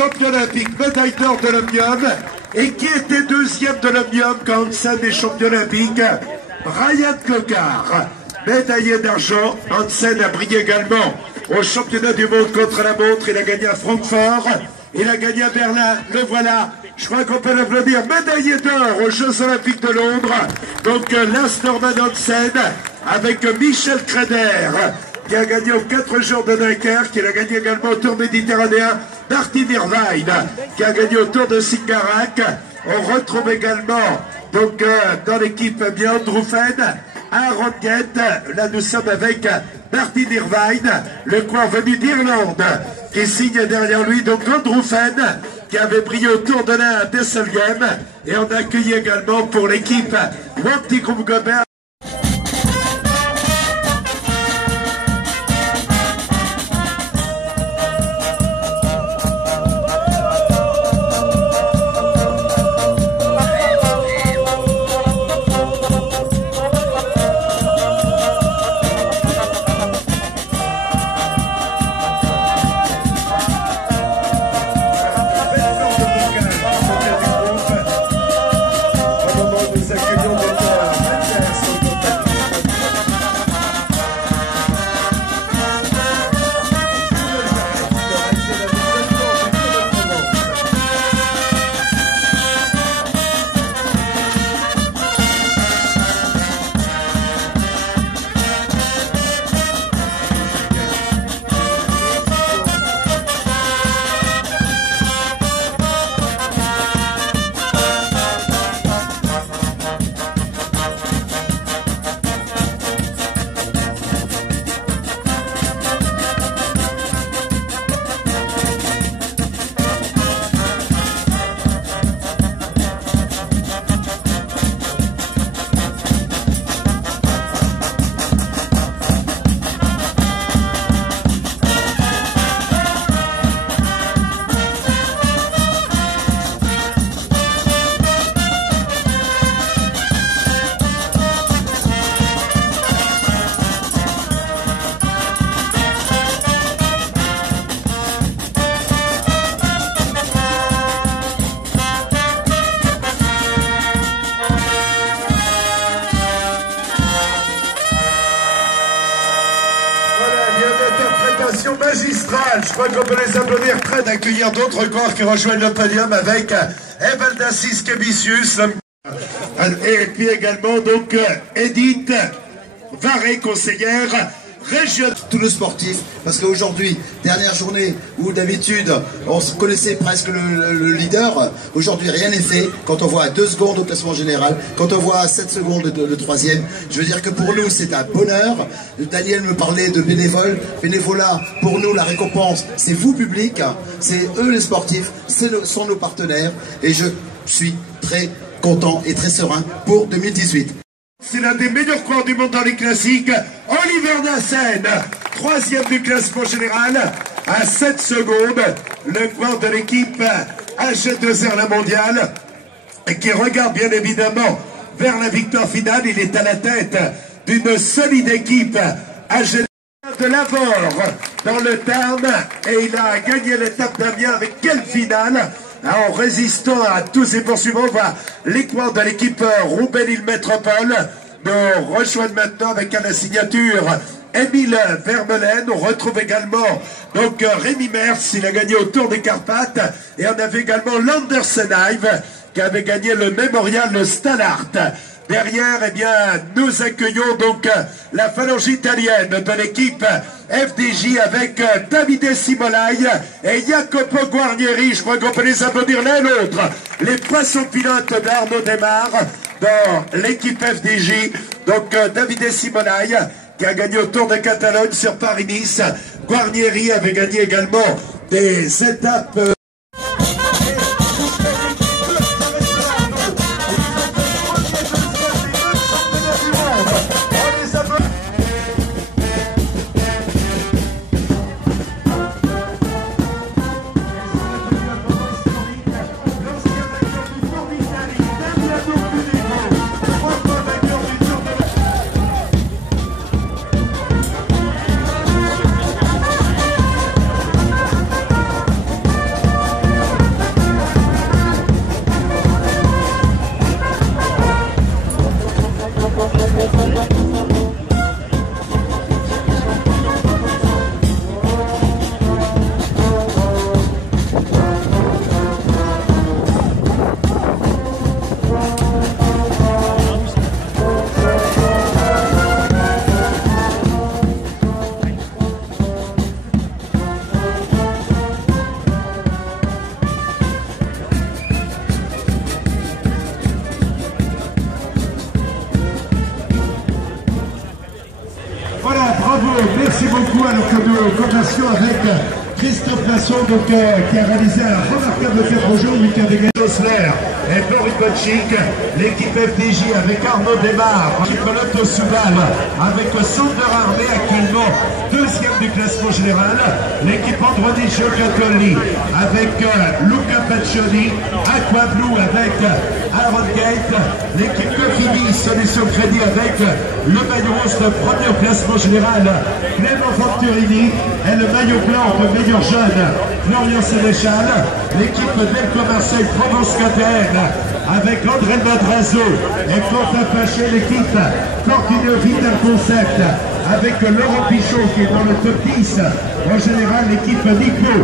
champion olympique, médaille d'or de l'Omnium, et qui était deuxième de l'Omnium quand Hansen est champion olympique, Ryan Coquart. Médaillé d'argent, Hansen a brillé également au championnat du monde contre la montre. Il a gagné à Francfort, il a gagné à Berlin, le voilà. Je crois qu'on peut l'applaudir. Médaillé d'or aux Jeux Olympiques de Londres. Donc Lars Norman Hansen avec Michel Creder, qui a gagné aux 4 jours de Dunkerque, qui a gagné également au Tour méditerranéen. Martin Irvine, qui a gagné au Tour de Singarac. On retrouve également donc dans l'équipe bien Androufen, Aaron Gent. Là nous sommes avec Martin Irvine, le coureur venu d'Irlande, qui signe derrière lui donc Androufen, qui avait brillé au Tour de l'Ain à Desselgem. Et on accueille également pour l'équipe Wanty Gobert. Magistrale, je crois qu'on peut les applaudir, prêts d'accueillir d'autres corps qui rejoignent le podium avec Evaldassis Cabicius et puis également donc Edith Varé, conseillère régionale. Tous nos sportifs, parce qu'aujourd'hui, dernière journée où d'habitude on se connaissait presque le leader, aujourd'hui rien n'est fait. Quand on voit à 2 secondes au classement général, quand on voit à 7 secondes le troisième, je veux dire que pour nous c'est un bonheur. Daniel me parlait de bénévolat, pour nous la récompense c'est vous public, c'est eux les sportifs, sont nos partenaires, et je suis très content et très serein pour 2018. C'est l'un des meilleurs coureurs du monde dans les classiques, Oliver Nassen, 3e du classement général, à 7 secondes, le coureur de l'équipe AG2R La Mondiale, qui regarde bien évidemment vers la victoire finale. Il est à la tête d'une solide équipe AG de Lavore dans le Tarn, et il a gagné l'étape d'Amiens avec quelle finale! En résistant à tous ses poursuivants, les coureurs de l'équipe Roubaix-Lille Métropole nous rejoignent maintenant avec à la signature Émile Vermeulen. On retrouve également donc Rémi Merckx, il a gagné au Tour des Carpates, et on avait également Landersenheim qui avait gagné le mémorial Stallart. Derrière, eh bien, nous accueillons donc la phalange italienne de l'équipe FDJ avec Davide Simolai et Jacopo Guarnieri. Je crois qu'on peut les applaudir l'un et l'autre. Les poissons pilotes d'Arnaud Desmar dans l'équipe FDJ. Donc Davide Simolai qui a gagné au Tour de Catalogne sur Paris-Nice. Guarnieri avait gagné également des étapes... vous alors que nous commencions avec Christophe Masson, donc, qui a réalisé un remarquable 4 jours, lui qui avait gagné Osler et Boris Botchik, l'équipe FDJ avec Arnaud Desmar, l'équipe Lotto Soudal avec Sander Armé actuellement deuxième du classement général, l'équipe Androni Giocatoli avec Luca Paccioni, Aquablue avec Aaron Gate, l'équipe Cofidis Solution Crédit avec le maillot rose premier au classement général, Clément Venturini et le maillot blanc de meilleur jeune, Florian Sénéchal, l'équipe Delco Marseille Provence KTN avec André Madrazo et Quentin Paché, l'équipe Cortino Vital Concept avec Laurent Pichot qui est dans le top 10, en général l'équipe Nico.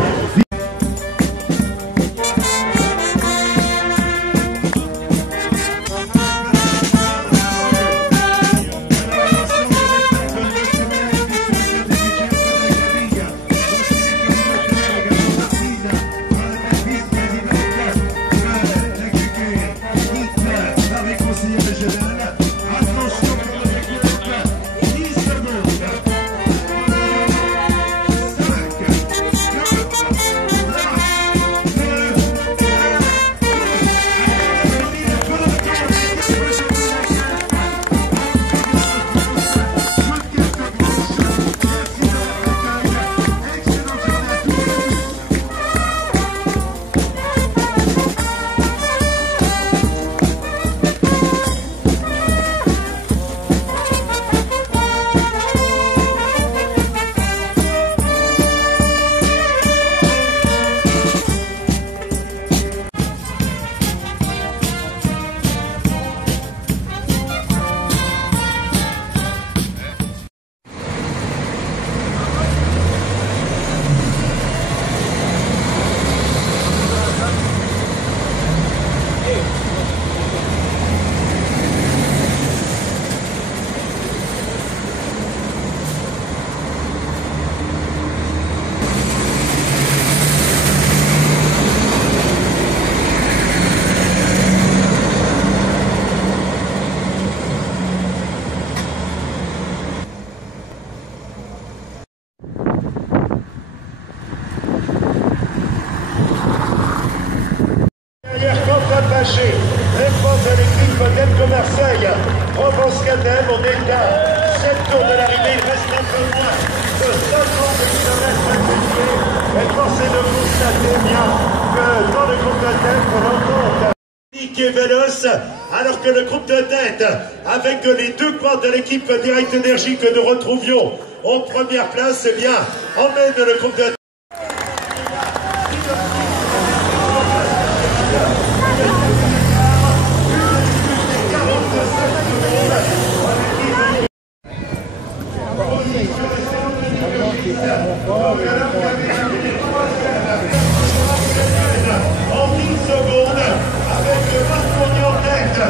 Réponse à l'équipe Delco Marseille, Provence KTM, on est à 7 tours de l'arrivée, il reste un peu moins de 50 km à effectuer. Et force est de constater bien que dans le groupe de tête, on entend qui est véloce, alors que le groupe de tête, avec les deux points de l'équipe Direct Énergie que nous retrouvions en première place, eh bien, emmène le groupe de tête. En 10 secondes, avec Marc Fournier en tête.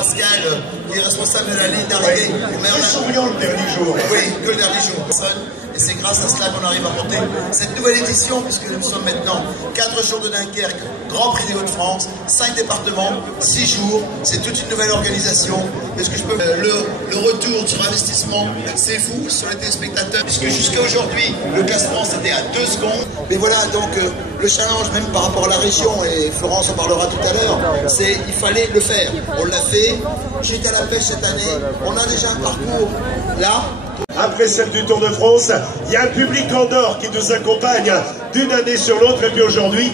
Pascal, qui est responsable de la ligne d'arrivée. Très souriant le dernier jour. Oui, que le dernier jour. Et c'est grâce à cela qu'on arrive à monter cette nouvelle édition, puisque nous sommes maintenant 4 jours de Dunkerque, Grand Prix des Hauts-de-France, 5 départements, 6 jours, c'est toute une nouvelle organisation. Est-ce que je peux... Le retour sur investissement, c'est fou sur les téléspectateurs, puisque jusqu'à aujourd'hui, le classement c'était à 2 secondes. Mais voilà, donc le challenge, même par rapport à la région, et Florence en parlera tout à l'heure, c'est il fallait le faire. On l'a fait, j'étais à la pêche cette année, on a déjà un parcours là. Après celle du Tour de France, il y a un public en or qui nous accompagne d'une année sur l'autre. Et puis aujourd'hui,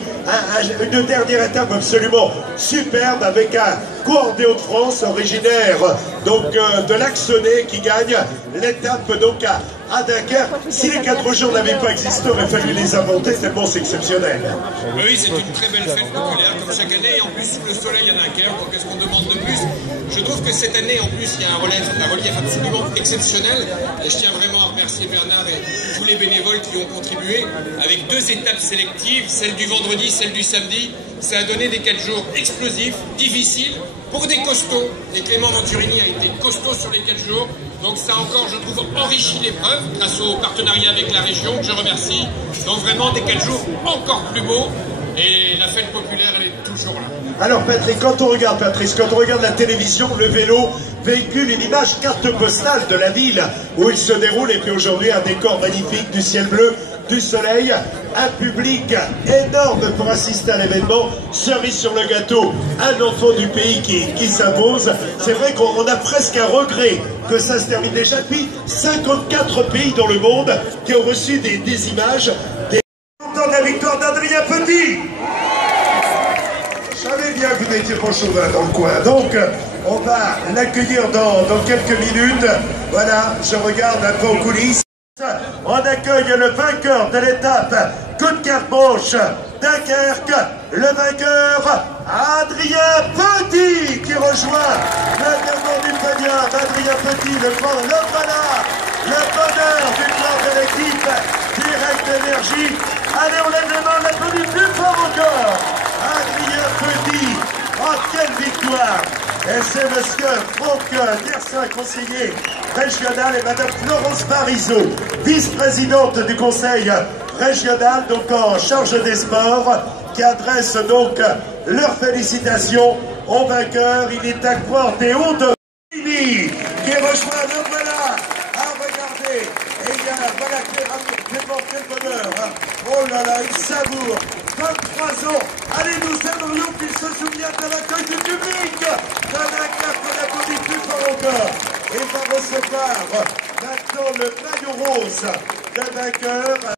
une dernière étape absolument superbe avec un coureur des Hauts-de-France originaire donc de l'Axonais qui gagne l'étape donc à Dunkerque. Si les 4 jours n'avaient pas existé, il aurait fallu les inventer tellement c'est exceptionnel. Oui, c'est une très belle fête populaire comme chaque année et en plus sous le soleil à Dunkerque. Donc qu'est-ce qu'on demande de plus? Je trouve que cette année en plus il y a un relief absolument exceptionnel et je tiens vraiment à remercier Bernard et tous les bénévoles qui ont contribué avec 2 étapes sélectives, celle du vendredi, celle du samedi. Ça a donné des 4 jours explosifs, difficiles, pour des costauds. Et Clément Venturini a été costaud sur les 4 jours. Donc ça a encore, je trouve, enrichi l'épreuve grâce au partenariat avec la région, que je remercie. Donc vraiment des 4 jours encore plus beaux. Et la fête populaire, elle est toujours là. Alors Patrick, quand on regarde la télévision, le vélo véhicule une image carte postale de la ville où il se déroule. Et puis aujourd'hui, un décor magnifique, du ciel bleu, du soleil, un public énorme pour assister à l'événement, cerise sur le gâteau, un enfant du pays qui s'impose. C'est vrai qu'on a presque un regret que ça se termine déjà. Puis 54 pays dans le monde qui ont reçu des images. De la victoire d'Adrien Petit. Je savais bien que vous n'étiez pas chauvin dans le coin. Donc, on va l'accueillir dans quelques minutes. Voilà, je regarde un peu aux coulisses. On accueille le vainqueur de l'étape Côte Carboche Dunkerque, le vainqueur Adrien Petit qui rejoint le Bernard du Podium. Adrien Petit, le voilà, le bonheur du plan de l'équipe Direct Énergie. Allez, on lève les mains, on l'applaudit plus fort encore. Adrien Petit, oh quelle victoire! Et c'est monsieur Franck Dersin, conseiller régional, et madame Florence Barizot, vice-présidente du conseil régional, donc en charge des sports, qui adresse donc leurs félicitations au vainqueur. Il est à croire des hauts de Fini, qui rejoint le voilà. Ah, regardez, et il y a voilà Clément, quel bonheur. Oh là là, il savoure. 23 ans, allez, nous aimerions qu'il se souvienne de l'accueil du public de Dunkerque, qu'on applaudit plus fort encore. Et va recevoir maintenant le maillot rose de vainqueur.